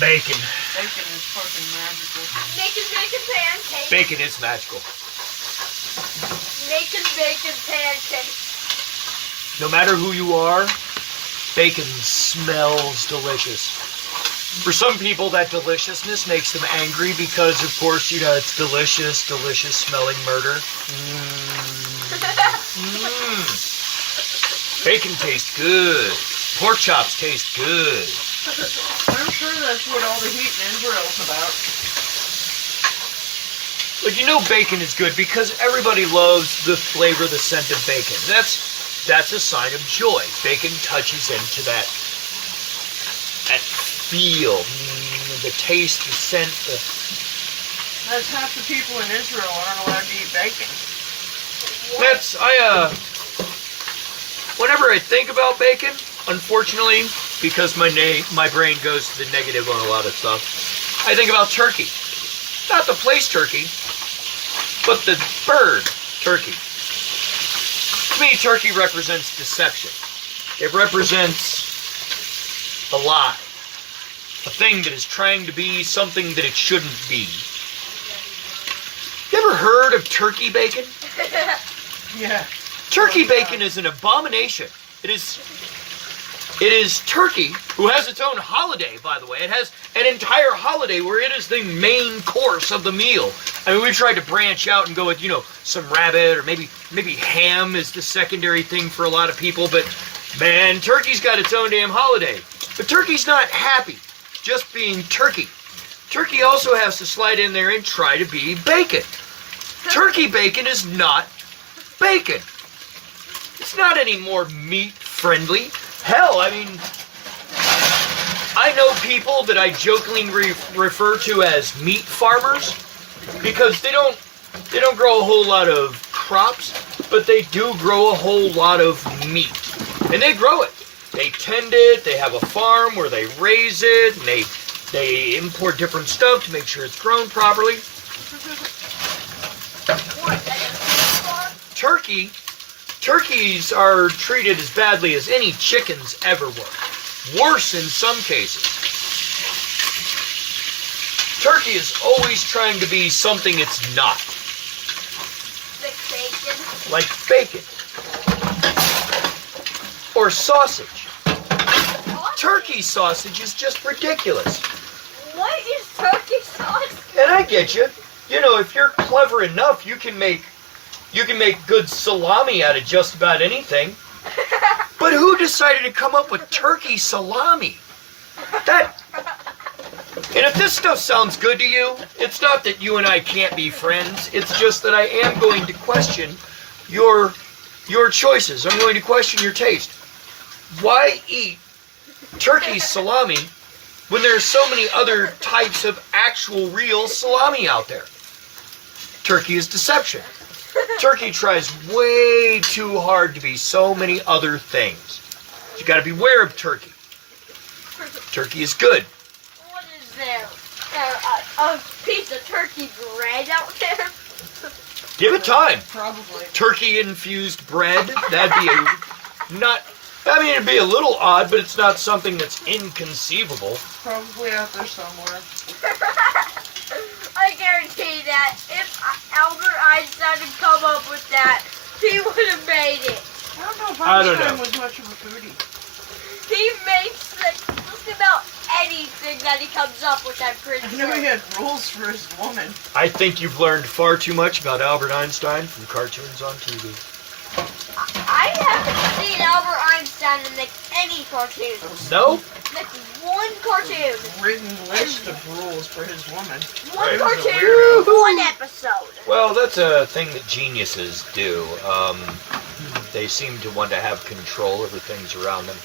Bacon. Bacon is fucking magical. Making bacon pancakes. Bacon is magical. Making bacon pancakes. No matter who you are, bacon smells delicious. For some people, that deliciousness makes them angry because, of course, you know, it's delicious smelling murder. Bacon tastes good. Pork chops taste good. I'm sure that's what all the heat in Israel's about. But you know bacon is good because everybody loves the flavor, the scent of bacon. That's a sign of joy. Bacon touches into that feel, the taste, the scent. That's half the people in Israel aren't allowed to eat bacon. Whenever I think about bacon, unfortunately, because my brain goes to the negative on a lot of stuff, I think about turkey. Not the place turkey, but the bird turkey. To me, turkey represents deception. It represents a lie. A thing that is trying to be something that it shouldn't be. You ever heard of turkey bacon? Yeah. Turkey bacon is an abomination. It is turkey, who has its own holiday, by the way. It has an entire holiday where it is the main course of the meal. I mean, we tried to branch out and go with, you know, some rabbit or maybe ham is the secondary thing for a lot of people. But, man, turkey's got its own damn holiday. But turkey's not happy just being turkey. Turkey also has to slide in there and try to be bacon. Turkey bacon is not bacon. It's not any more meat-friendly. Hell, I mean, I know people that I jokingly refer to as meat farmers because they don't grow a whole lot of crops, but they do grow a whole lot of meat. And they grow it. They tend it, they have a farm where they raise it, and they import different stuff to make sure it's grown properly. Turkeys are treated as badly as any chickens ever were. Worse in some cases. Turkey is always trying to be something it's not. Like bacon. Or sausage. Turkey sausage is just ridiculous. What is turkey sausage? And I get you. You know, if you're clever enough, you can make good salami out of just about anything. But who decided to come up with turkey salami? And if this stuff sounds good to you, it's not that you and I can't be friends. It's just that I am going to question your choices. I'm going to question your taste. Why eat turkey salami when there are so many other types of actual real salami out there? Turkey is deception. Turkey tries way too hard to be so many other things. You got to beware of turkey. Turkey is good. What is there? A piece of turkey bread out there? Give it time. Probably. Turkey-infused bread. That'd be it'd be a little odd, but it's not something that's inconceivable. Probably out there somewhere. I guarantee that if Albert Einstein had come up with that, he would have made it. I don't know if I don't Einstein know. was much of a foodie. He makes just about anything that he comes up with, I'm pretty I sure. know he had rules for his woman. I think you've learned far too much about Albert Einstein from cartoons on TV. I haven't seen Albert Einstein make any cartoons. No? Like one cartoon. Written list of rules for his woman. One Right. cartoon, one episode. Well, that's a thing that geniuses do. They seem to want to have control over things around them.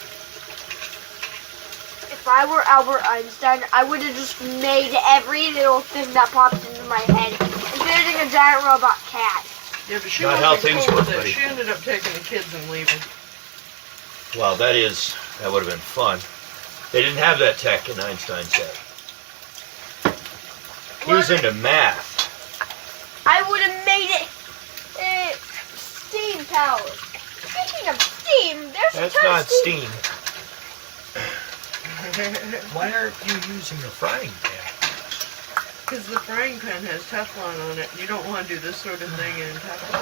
If I were Albert Einstein, I would have just made every little thing that popped into my head, including a giant robot cat. Yeah, but she Not wasn't how things cool work, with it. buddy. She ended up taking the kids and leaving. Well, that would have been fun. They didn't have that tech in Einstein's day. He was into math. I would have made it steam powered. Speaking of steam, there's That's a ton not of steam. steam. Why aren't you using the frying pan? Because the frying pan has Teflon on it. You don't want to do this sort of thing in Teflon.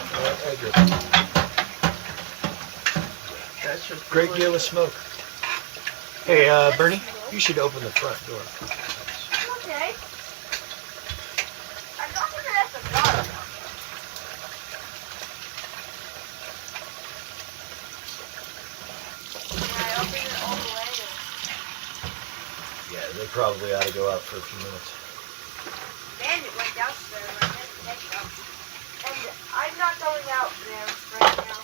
That's just Great deal of smoke. Hey, Bernie, you should open the front door. Okay. I'm not gonna let the dog. I open it all the way. Yeah, they probably ought to go out for a few minutes. Man, it went downstairs. I didn't take it out. And I'm not going out there right now.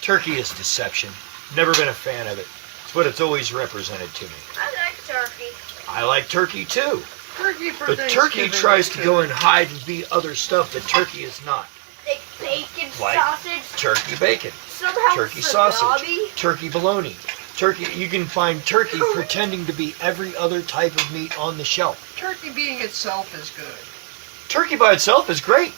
Turkey is deception. Never been a fan of it. It's what it's always represented to me. I like turkey. I like turkey too. turkey for But turkey Thanksgiving tries is to good. go and hide and be other stuff that turkey is not. Like bacon Like sausage. Turkey bacon, Somehow turkey salami. sausage, turkey bologna. Turkey, you can find turkey pretending to be every other type of meat on the shelf. Turkey being itself is good. Turkey by itself is great.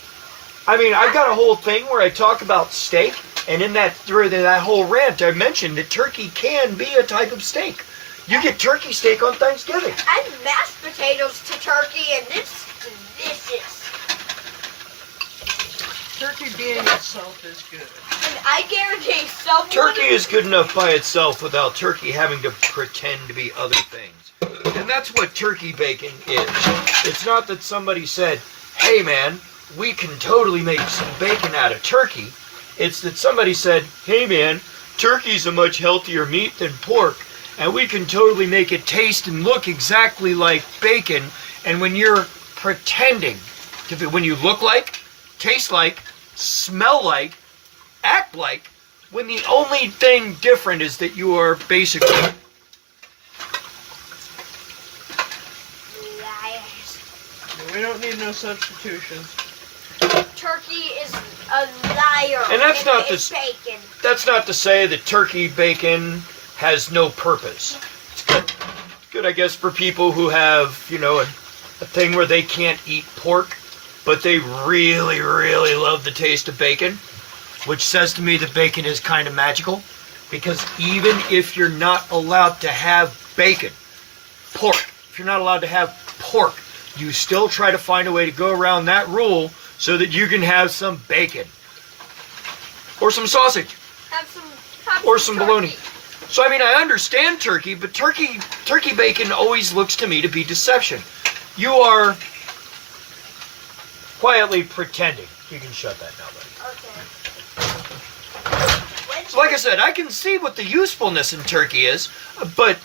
I mean, I've got a whole thing where I talk about steak, and in that through that whole rant, I mentioned that turkey can be a type of steak. You get turkey steak on Thanksgiving. And mashed potatoes to turkey, and it's delicious. Turkey being itself is good. And I guarantee someone. Turkey is good enough by itself without turkey having to pretend to be other things. And that's what turkey bacon is. It's not that somebody said, hey man, we can totally make some bacon out of turkey. It's that somebody said, hey man, turkey's a much healthier meat than pork, and we can totally make it taste and look exactly like bacon. And when you're pretending to be, when you look like, taste like, smell like, act like, when the only thing different is that you are basically Liars. We don't need no substitutions. Turkey is a liar. And that's if not it's the- bacon. That's not to say that turkey bacon has no purpose. It's good, good I guess, for people who have, you know, a thing where they can't eat pork, but they really, really love the taste of bacon, which says to me that bacon is kind of magical, because even if you're not allowed to have bacon, pork, if you're not allowed to have pork, you still try to find a way to go around that rule so that you can have some bacon. Or some sausage. Have Or some bologna. turkey. So I mean, I understand turkey, but turkey bacon always looks to me to be deception. You are quietly pretending. You can shut that now, buddy. Okay. So like I said, I can see what the usefulness in turkey is, but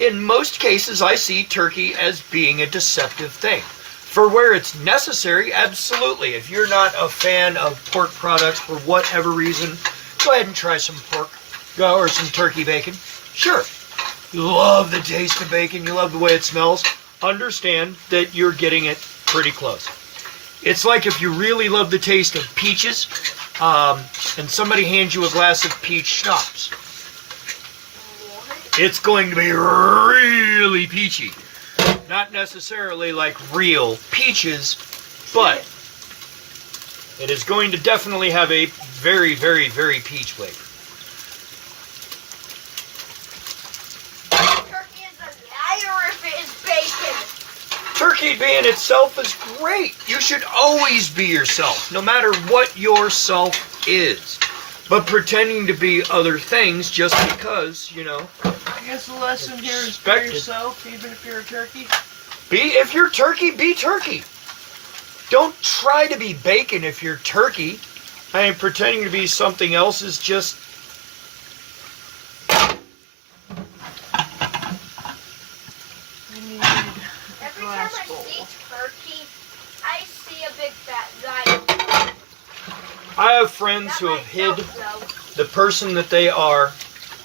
in most cases I see turkey as being a deceptive thing. For where it's necessary, absolutely. If you're not a fan of pork products for whatever reason, go ahead and try some pork or some turkey bacon. Sure. You love the taste of bacon, you love the way it smells. Understand that you're getting it pretty close. It's like if you really love the taste of peaches, and somebody hands you a glass of peach schnapps. It's going to be really peachy. Not necessarily like real peaches, but it is going to definitely have a very, very, very peach flavor. Turkey is a liar if it is bacon. Turkey being itself is great. You should always be yourself, no matter what your self is. But pretending to be other things just because, you know. I guess the lesson here is be Expected. yourself, even if you're a turkey. If you're turkey, be turkey. Don't try to be bacon if you're turkey. I mean, pretending to be something else is just. Every time I see turkey, I see a big fat guy. I have friends who have hid the person that they are,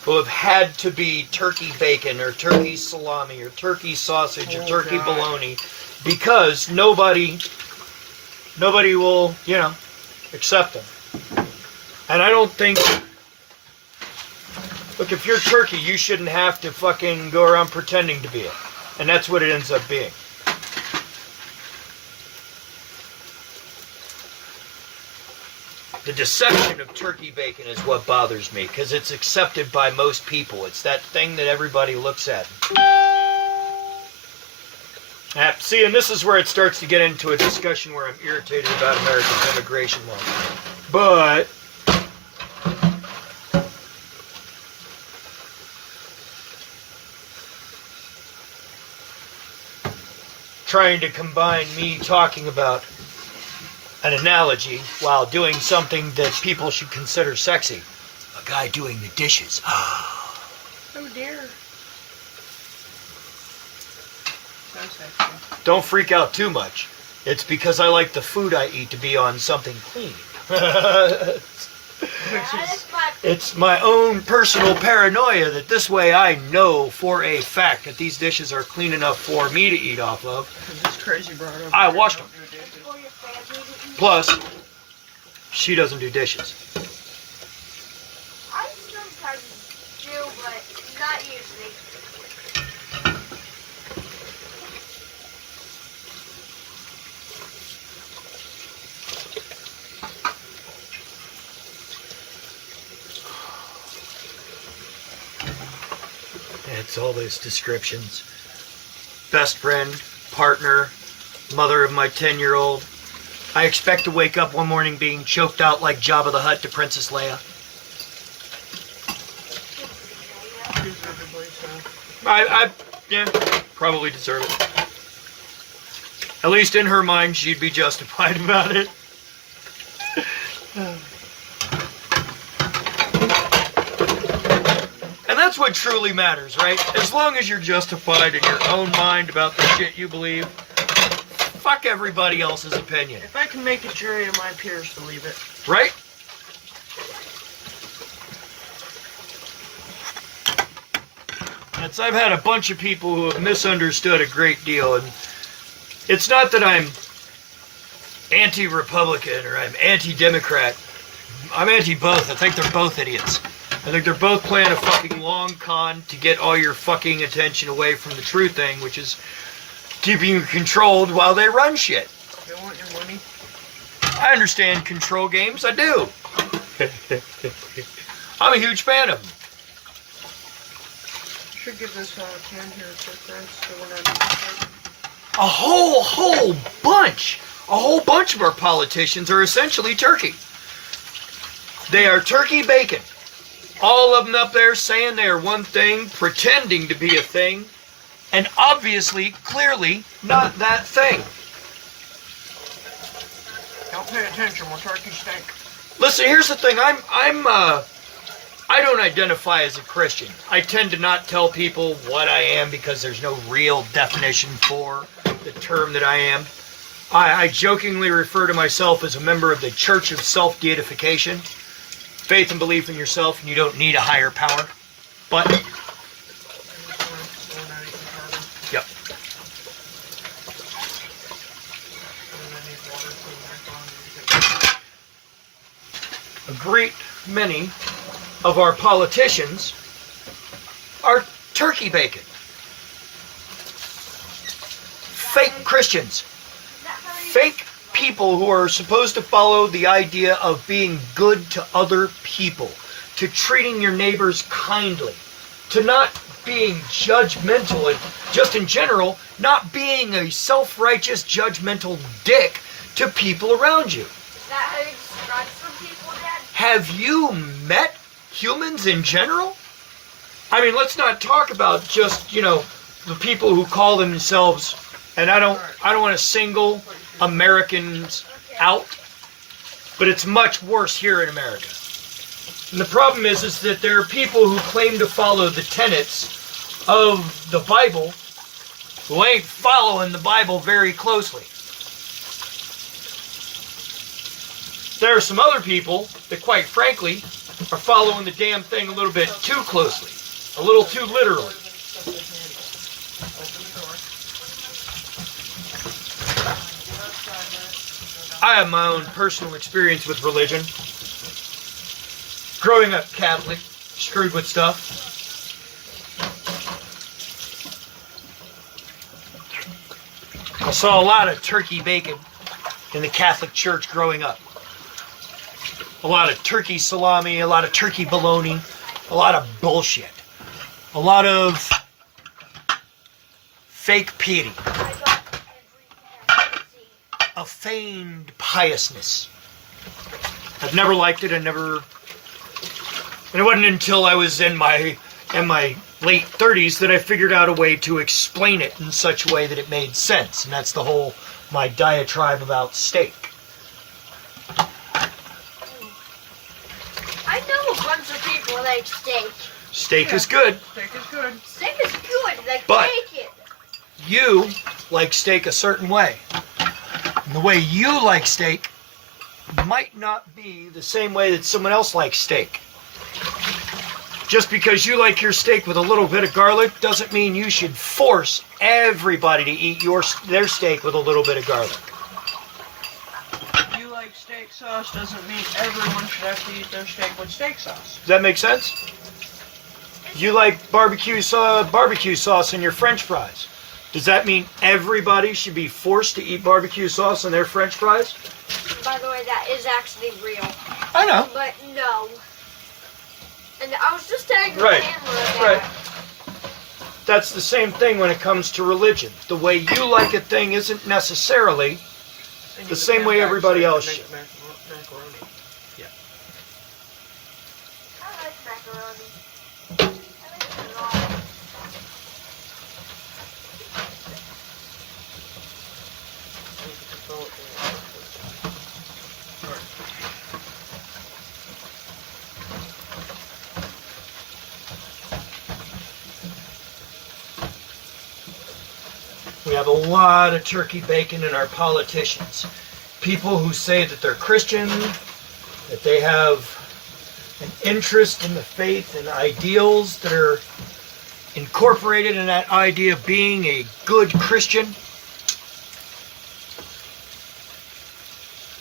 who have had to be turkey bacon or turkey salami or turkey sausage or turkey God. bologna because nobody will, you know, accept them. And I don't think, look, if you're turkey, you shouldn't have to fucking go around pretending to be it. And that's what it ends up being. The deception of turkey bacon is what bothers me, because it's accepted by most people. It's that thing that everybody looks at. See, and this is where it starts to get into a discussion where I'm irritated about America's immigration law. But trying to combine me talking about an analogy while doing something that people should consider sexy. A guy doing the dishes. Oh dear. So sexy. Don't freak out too much. It's because I like the food I eat to be on something clean. It's my own personal paranoia that this way I know for a fact that these dishes are clean enough for me to eat off of. This crazy broad over I here washed don't them. do dishes. Plus, she doesn't do dishes. I sometimes do, but not usually. It's all those descriptions. Best friend, partner, mother of my 10-year-old. I expect to wake up one morning being choked out like Jabba the Hutt to Princess Leia. Deservedly so. Yeah, probably deserve it. At least in her mind, she'd be justified about it. And that's what truly matters, right? As long as you're justified in your own mind about the shit you believe, fuck everybody else's opinion, If I can make a jury of my peers believe it. right? I've had a bunch of people who have misunderstood a great deal, and it's not that I'm anti-Republican or I'm anti-Democrat. I'm anti-both. I think they're both idiots. I think they're both playing a fucking long con to get all your fucking attention away from the true thing, which is keeping you controlled while they run shit. They want your money. I understand control games. I do. I'm a huge fan of them. Should give this can here a quick rinse so we're not A whole bunch of our politicians are essentially turkey. They are turkey bacon. All of them up there saying they are one thing, pretending to be a thing, and obviously, clearly, not that thing. Don't pay attention, we'll turkey stink. Listen, here's the thing. I don't identify as a Christian. I tend to not tell people what I am because there's no real definition for the term that I am. I jokingly refer to myself as a member of the Church of Self-Deification. Faith and belief in yourself, and you don't need a higher power. But, yep. A great many of our politicians are turkey bacon. Fake Christians. Fake people who are supposed to follow the idea of being good to other people, to treating your neighbors kindly, to not being judgmental, and just in general, not being a self-righteous, judgmental dick to people around you. Is that how you describe some people, Dad? Have you met humans in general? I mean, let's not talk about just, the people who call themselves, and I don't want to single Americans out, but it's much worse here in America. And the problem is that there are people who claim to follow the tenets of the Bible who ain't following the Bible very closely. There are some other people that, quite frankly, are following the damn thing a little bit too closely, a little too literally. I have my own personal experience with religion. Growing up Catholic, screwed with stuff. I saw a lot of turkey bacon in the Catholic Church growing up. A lot of turkey salami, a lot of turkey bologna, a lot of bullshit. A lot of fake piety. I got a feigned piousness. I've never liked it. And it wasn't until I was in my late 30s that I figured out a way to explain it in such a way that it made sense. And that's my diatribe about steak. I know a bunch of people like steak. Steak is good. Steak is good. Steak is good. Like But- bacon. You like steak a certain way. And the way you like steak might not be the same way that someone else likes steak. Just because you like your steak with a little bit of garlic doesn't mean you should force everybody to eat their steak with a little bit of garlic. You like steak sauce doesn't mean everyone should have to eat their steak with steak sauce. Does that make sense? You like barbecue sauce in your French fries. Does that mean everybody should be forced to eat barbecue sauce in their French fries? By the way, that is actually real. I know. But no. And I was just telling the Right, camera that. right. That's the same thing when it comes to religion. The way you like a thing isn't necessarily And the you same can way have everybody steak else and should. make macaroni. I like macaroni. I like it a lot. You can control it. We have a lot of turkey bacon in our politicians. People who say that they're Christian, that they have an interest in the faith and ideals that are incorporated in that idea of being a good Christian.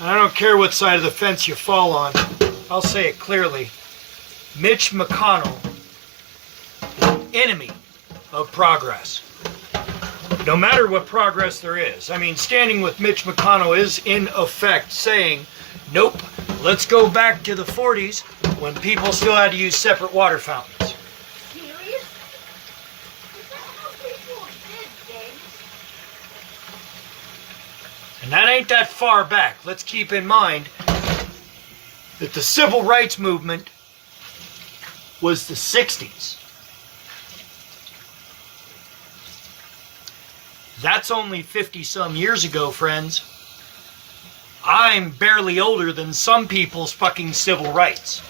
I don't care what side of the fence you fall on. I'll say it clearly. Mitch McConnell is an enemy of progress. No matter what progress there is. I mean, standing with Mitch McConnell is in effect saying, nope, let's go back to the 40s when people still had to use separate water fountains. Serious? Is that how people did things? And that ain't that far back. Let's keep in mind that the civil rights movement was the 60s. That's only 50-some years ago, friends. I'm barely older than some people's fucking civil rights.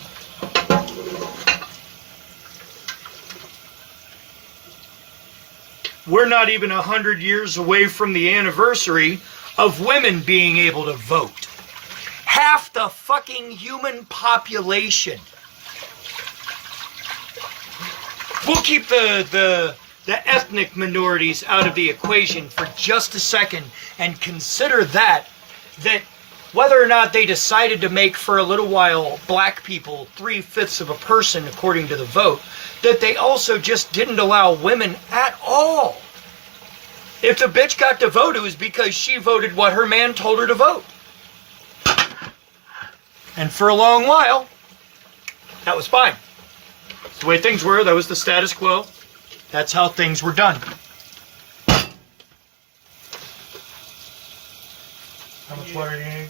We're not even 100 years away from the anniversary of women being able to vote. Half the fucking human population. We'll keep the ethnic minorities out of the equation for just a second and consider that whether or not they decided to make for a little while black people 3/5 of a person according to the vote, that they also just didn't allow women at all. If the bitch got to vote, it was because she voted what her man told her to vote. And for a long while, that was fine. It's the way things were. That was the status quo. That's how things were done. How much water do you need?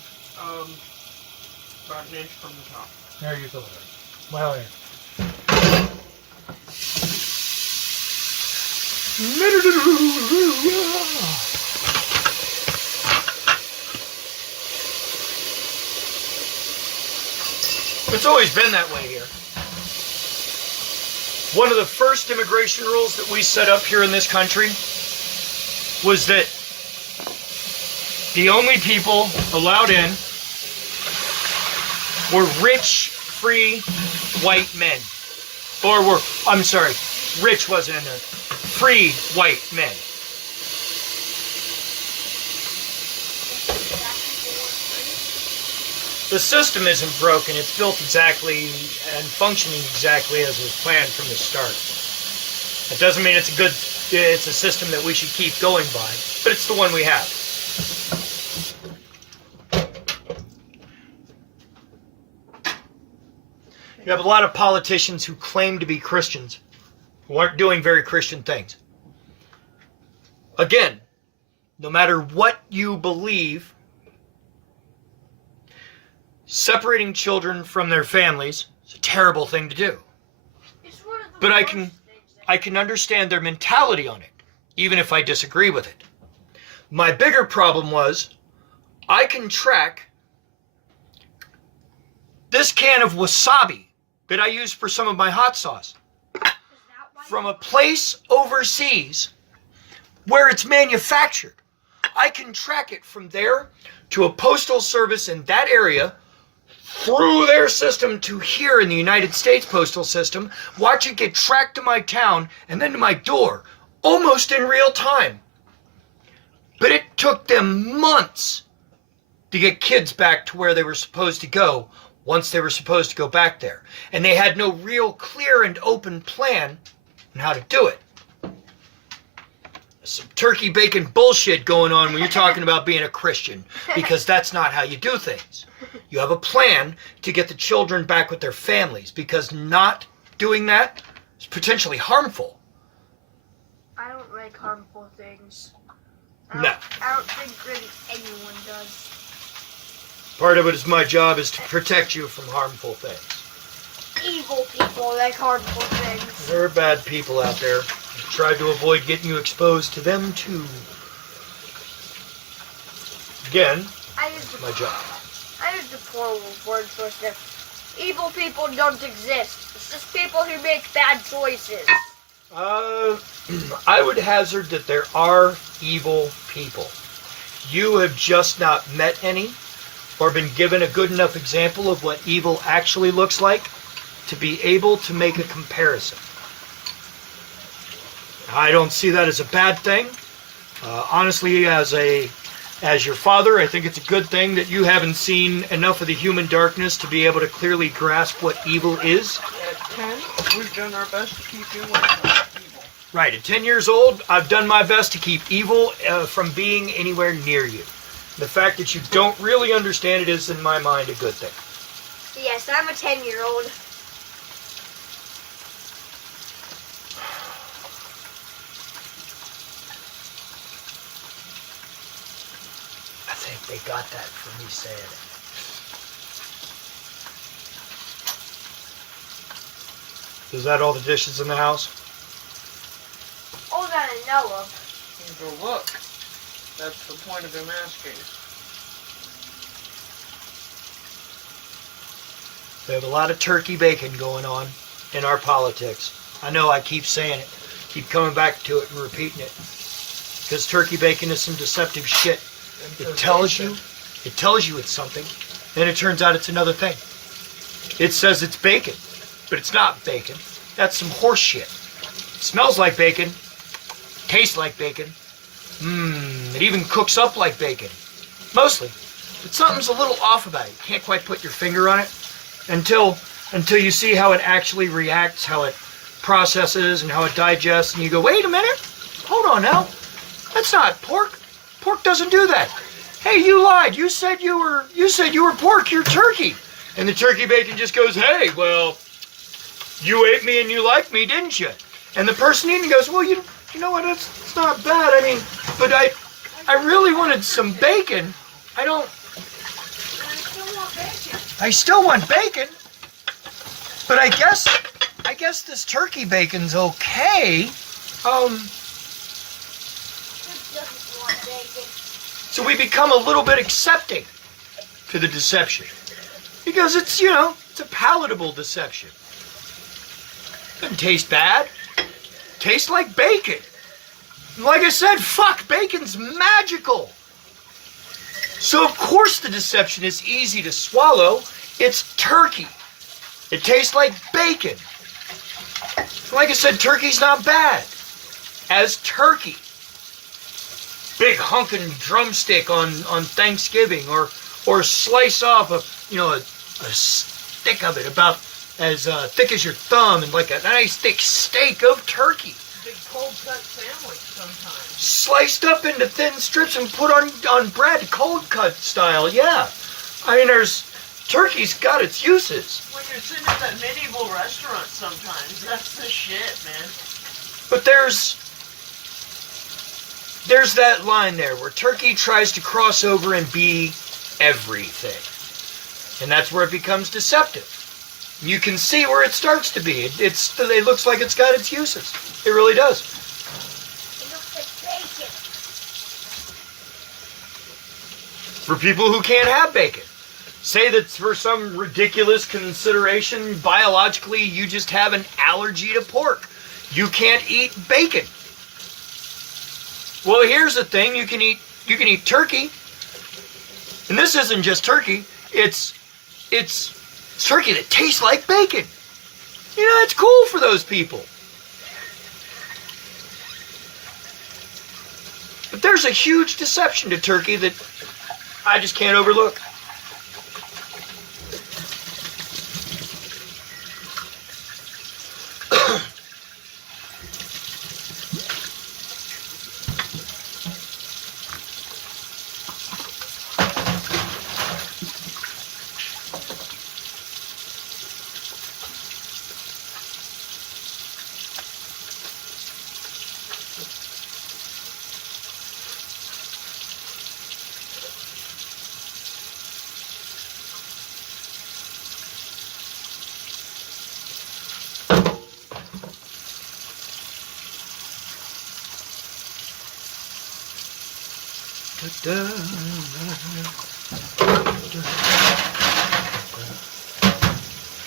About an inch from the top. There you go. Well, yeah. It's always been that way here. One of the first immigration rules that we set up here in this country was that the only people allowed in were rich, free, white men. Rich wasn't in there. Free, white men. The system isn't broken. It's built exactly and functioning exactly as was planned from the start. It doesn't mean it's a system that we should keep going by, but it's the one we have. You have a lot of politicians who claim to be Christians who aren't doing very Christian things. Again, no matter what you believe, separating children from their families is a terrible thing to do. It's one of the But I worst can things I can understand their mentality on it, even if I disagree with it. My bigger problem was I can track this can of wasabi that I use for some of my hot sauce from a place overseas where it's manufactured. I can track it from there to a postal service in that area, through their system to here in the United States postal system, watch it get tracked to my town and then to my door, almost in real time. But it took them months to get kids back to where they were supposed to go once they were supposed to go back there. And they had no real clear and open plan on how to do it. Some turkey bacon bullshit going on when you're talking about being a Christian, because that's not how you do things. You have a plan to get the children back with their families, because not doing that is potentially harmful. I don't like harmful things. No. I don't think really anyone does. Part of it is my job is to protect you from harmful things. Evil people like harmful things. There are bad people out there. I tried to avoid getting you exposed to them too. Again, it's my job. I use the plural word choice there. Evil people don't exist. It's just people who make bad choices. I would hazard that there are evil people. You have just not met any, or been given a good enough example of what evil actually looks like to be able to make a comparison. I don't see that as a bad thing. Honestly, as your father, I think it's a good thing that you haven't seen enough of the human darkness to be able to clearly grasp what evil is. At 10, we've done our best to keep you away from evil. Right, at 10 years old, I've done my best to keep evil from being anywhere near you. The fact that you don't really understand it is, in my mind, a good thing. Yes, I'm a 10-year-old. I think they got that from me saying it. Is that all the dishes in the house? All that I know of. You go look. That's the point of him asking. We have a lot of turkey bacon going on in our politics. I know I keep saying it, keep coming back to it and repeating it. Because turkey bacon is some deceptive shit. It tells you it's something, then it turns out it's another thing. It says it's bacon, but it's not bacon. That's some horse shit. It smells like bacon, tastes like bacon. It even cooks up like bacon. Mostly. But something's a little off about it. You can't quite put your finger on it until you see how it actually reacts, how it processes and how it digests, and you go, wait a minute, hold on now. That's not pork. Pork doesn't do that. Hey, you lied. You said you were pork. You're turkey. And the turkey bacon just goes, hey, well, you ate me and you liked me, didn't you? And the person eating goes, well, you know what? It's not bad. I mean, but I really wanted some bacon. I still want bacon. But I guess this turkey bacon's okay. So we become a little bit accepting to the deception. Because it's a palatable deception. Doesn't taste bad. Tastes like bacon. Like I said, fuck, bacon's magical. So of course the deception is easy to swallow. It's turkey. It tastes like bacon. Like I said, turkey's not bad. As turkey. Big hunkin' drumstick on Thanksgiving, or slice off a stick of it about as thick as your thumb, and like a nice thick steak of turkey. Big cold cut sandwich sometimes. Sliced up into thin strips and put on bread, cold cut style, yeah. I mean, turkey's got its uses. When you're sitting at that medieval restaurant sometimes, that's the shit, man. But there's that line there where turkey tries to cross over and be everything. And that's where it becomes deceptive. You can see where it starts to be. It looks like it's got its uses. It really does. It looks like bacon. For people who can't have bacon. Say that for some ridiculous consideration, biologically, you just have an allergy to pork. You can't eat bacon. Well, here's the thing: you can eat turkey, and this isn't just turkey. It's turkey that tastes like bacon. You know, it's cool for those people. But there's a huge deception to turkey that I just can't overlook.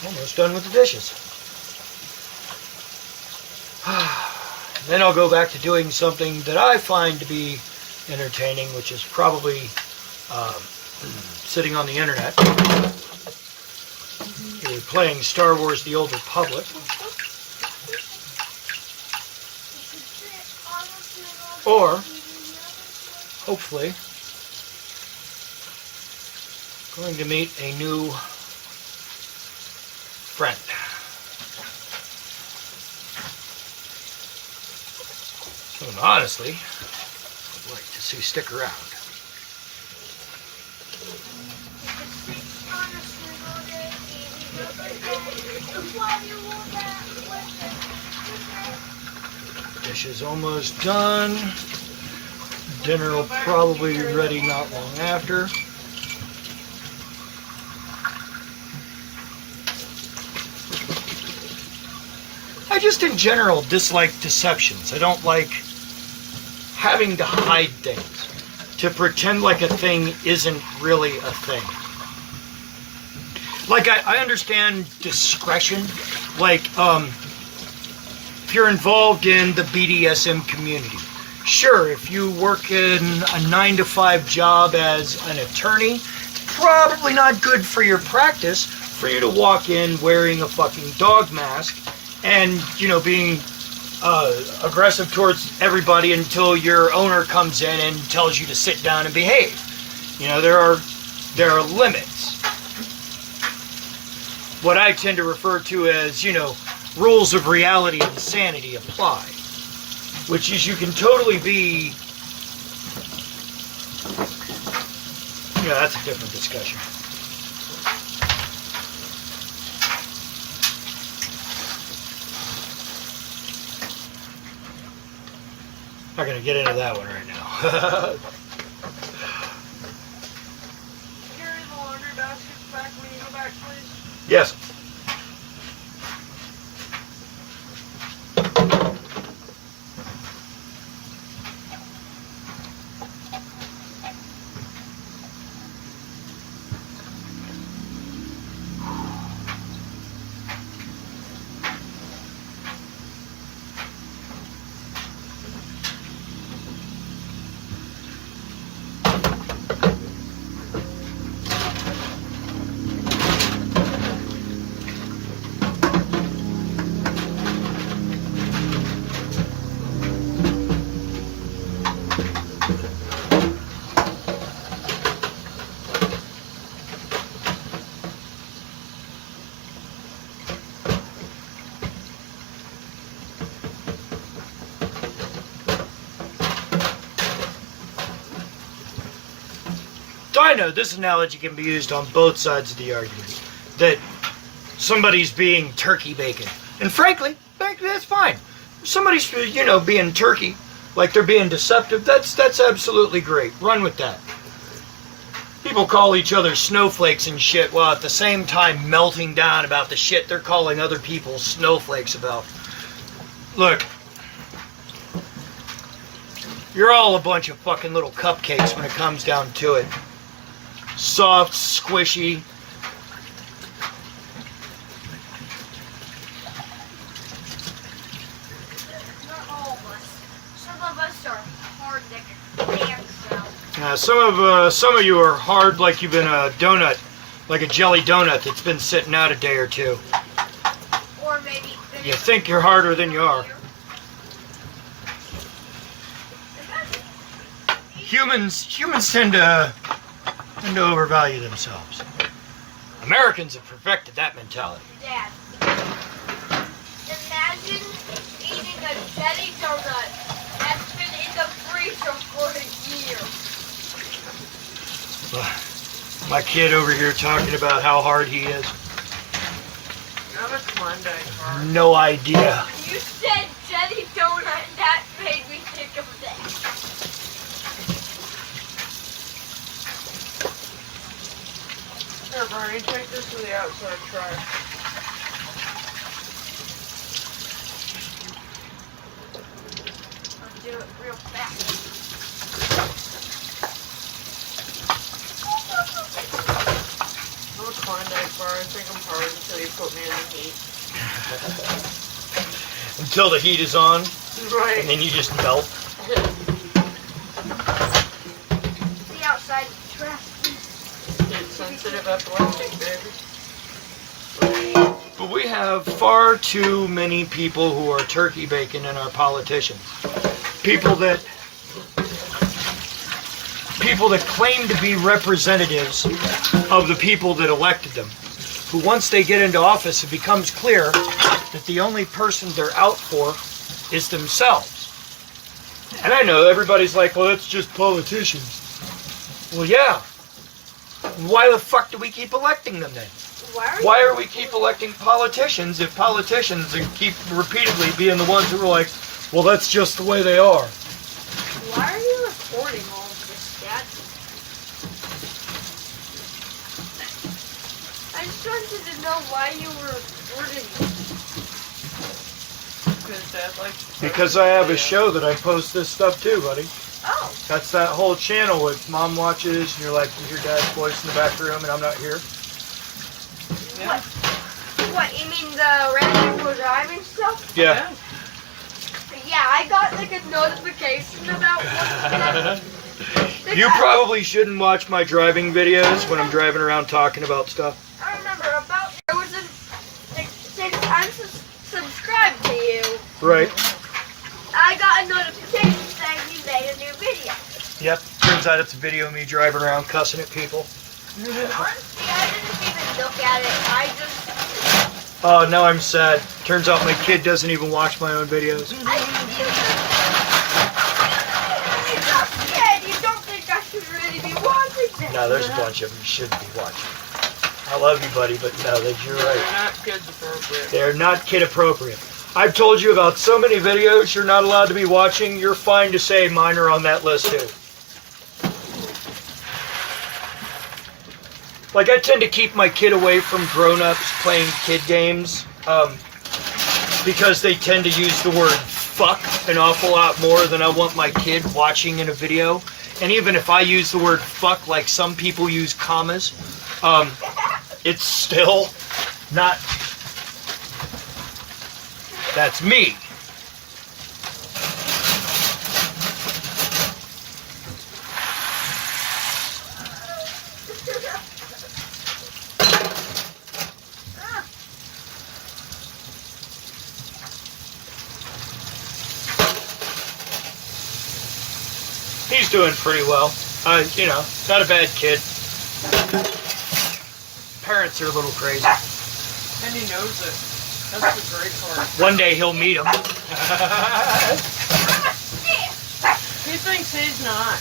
Almost done with the dishes. Then I'll go back to doing something that I find to be entertaining, which is probably sitting on the internet, either playing Star Wars: The Old Republic, or hopefully going to meet a new friend. And honestly, I'd like to see stick around. Dish is almost done. Dinner will probably be ready not long after. I just in general dislike deceptions. I don't like having to hide things, to pretend like a thing isn't really a thing. Like, I understand discretion. Like, if you're involved in the BDSM community, sure, if you work in a 9-to-5 job as an attorney, it's probably not good for your practice for you to walk in wearing a fucking dog mask and, you know, being aggressive towards everybody until your owner comes in and tells you to sit down and behave. You know, there are limits. What I tend to refer to as, you know, rules of reality and sanity apply. Which is, you can totally be... Yeah, that's a different discussion. Not going to get into that one right now. Carry the laundry baskets back when you go back, please. Yes. I know this analogy can be used on both sides of the argument. That somebody's being turkey bacon. And frankly, that's fine. If somebody's, you know, being turkey, like they're being deceptive, that's absolutely great. Run with that. People call each other snowflakes and shit, while at the same time melting down about the shit they're calling other people snowflakes about. Look, you're all a bunch of fucking little cupcakes when it comes down to it. Soft, squishy. Not all of us. Some of us are hard like a damn cell. Some of you are hard like you've been a donut, like a jelly donut that's been sitting out a day or two. Or maybe You think you're harder than you are. Humans tend to overvalue themselves. Americans have perfected that mentality. Dad, imagine eating a jelly donut that's been in the freezer for a year. My kid over here talking about how hard he is. I'm a Klondike bar. No idea. You said jelly donut, and that made me think of that. Here, Barney, take this to the outside trash. I'll do it real fast. I'm a Klondike bar. I think I'm hard until you put me in the heat. Until the heat is on, Right. and then you just melt. The outside trash. It's sensitive epileptic, baby. But we have far too many people who are turkey bacon in our politicians. People that claim to be representatives of the people that elected them. Who once they get into office, it becomes clear that the only person they're out for is themselves. And I know everybody's like, well, that's just politicians. Well, yeah. Why the fuck do we keep electing them then? Why are we keep electing politicians if politicians keep repeatedly being the ones who are like, well, that's just the way they are? Why are you recording all of this, Dad? I just wanted to know why you were recording this. Because Dad likes to Because I have a show that I post this stuff too, buddy. Oh, That's that whole channel with mom watches and you're like, you hear dad's voice in the back room and I'm not here. Yeah. what, you mean the random driving stuff? Yeah. Yeah, I got like a notification about what You probably shouldn't watch my driving videos when I'm driving around talking about stuff. I remember about there was a like, since I'm subscribed to you, Right. I got a notification saying you made a new video. Yep. Turns out it's a video of me driving around cussing at people. Honestly, I didn't even look at it. I just Oh, now I'm sad. Turns out my kid doesn't even watch my own videos. you just said you don't think I should really be watching this. No, there's a bunch of them you shouldn't be watching. I love you, buddy, but no, you're They're right. not kids appropriate. They're not kid appropriate. I've told you about so many videos you're not allowed to be watching. You're fine to say mine are on that list too. Like, I tend to keep my kid away from grown-ups playing kid games because they tend to use the word fuck an awful lot more than I want my kid watching in a video. And even if I use the word fuck like some people use commas, it's still not... That's me. He's doing pretty well. Not a bad kid. Parents are a little crazy. And he knows it. That's the great part. One day he'll meet him. He thinks he's not.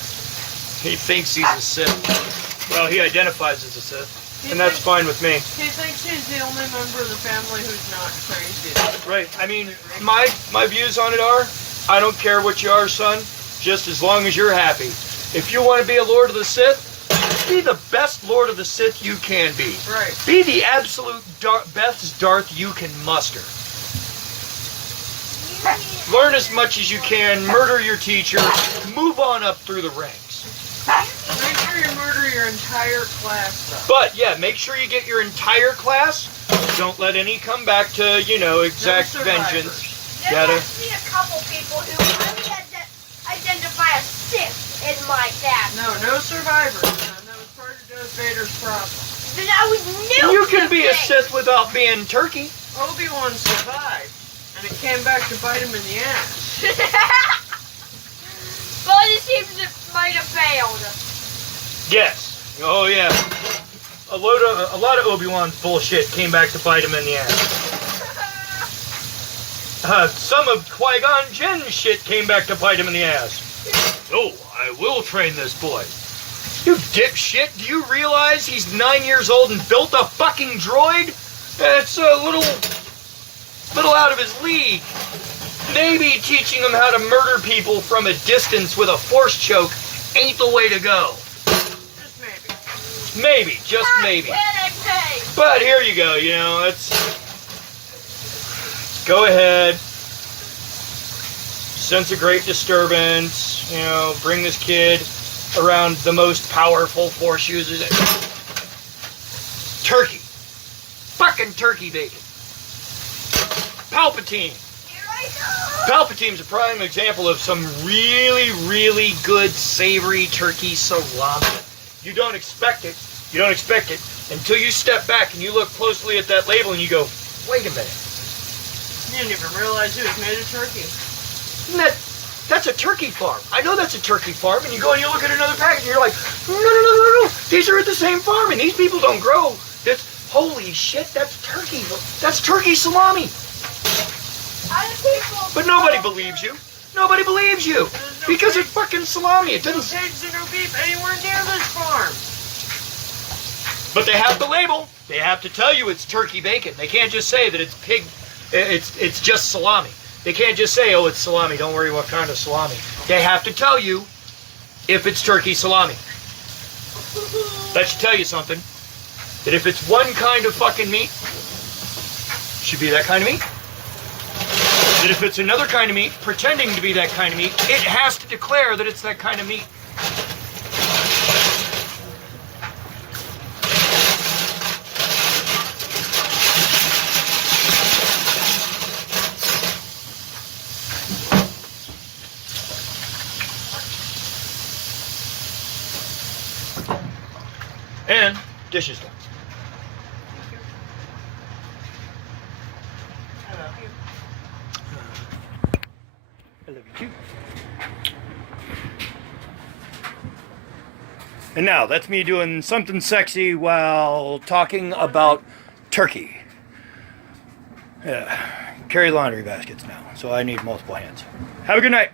He thinks he's a Sith. Well, he identifies as a Sith. He And that's thinks- fine with me. He thinks he's the only member of the family who's not crazy. Right. I mean, my views on it are, I don't care what you are, son, just as long as you're happy. If you want to be a Lord of the Sith, be the best Lord of the Sith you can be. Right. Be the absolute best Darth you can muster. Learn as much as you can, murder your teacher, move on up through the ranks. Make sure you murder your entire class, though. But yeah, make sure you get your entire class. Don't let any come back to, exact No vengeance. There Gotta- must be a couple people who identify a Sith in my family. No survivors. That was part of Darth Vader's problem. Then I would nuke You can the be a thing. Sith without being turkey. Obi-Wan survived, and it came back to bite him in the ass. But it seems it might have failed. Yes. Oh yeah. A lot of Obi-Wan's bullshit came back to bite him in the ass. Some of Qui-Gon Jinn's shit came back to bite him in the ass. Oh, I will train this boy. You dipshit, do you realize he's 9 years old and built a fucking droid? It's a little out of his league. Maybe teaching him how to murder people from a distance with a force choke ain't the way to go. Just maybe. Maybe, just maybe. But here you go, it's... Go ahead. Sense a great disturbance, bring this kid around the most powerful force users. Turkey. Fucking turkey bacon. Palpatine. Here I go. Palpatine's a prime example of some really, really good savory turkey salami. You don't expect it. You don't expect it until you step back and you look closely at that label and you go, wait a minute. You didn't even realize it was made of turkey. That's a turkey farm. I know that's a turkey farm. And you go and you look at another package and you're like, no. These are at the same farm and these people don't grow. Holy shit, that's turkey. That's turkey salami. Other people. But nobody believes you. Nobody believes you. Because it's fucking salami. It No doesn't... pigs and no beef anywhere near this farm. But they have the label. They have to tell you it's turkey bacon. They can't just say that it's pig. It's just salami. They can't just say, oh, it's salami. Don't worry what kind of salami. They have to tell you if it's turkey salami. That should tell you something. That if it's one kind of fucking meat, it should be that kind of meat. That if it's another kind of meat, pretending to be that kind of meat, it has to declare that it's that kind of meat. And dishes done. I love you. I love you too. And now, that's me doing something sexy while talking about turkey. Yeah, carry laundry baskets now, so I need multiple hands. Have a good night.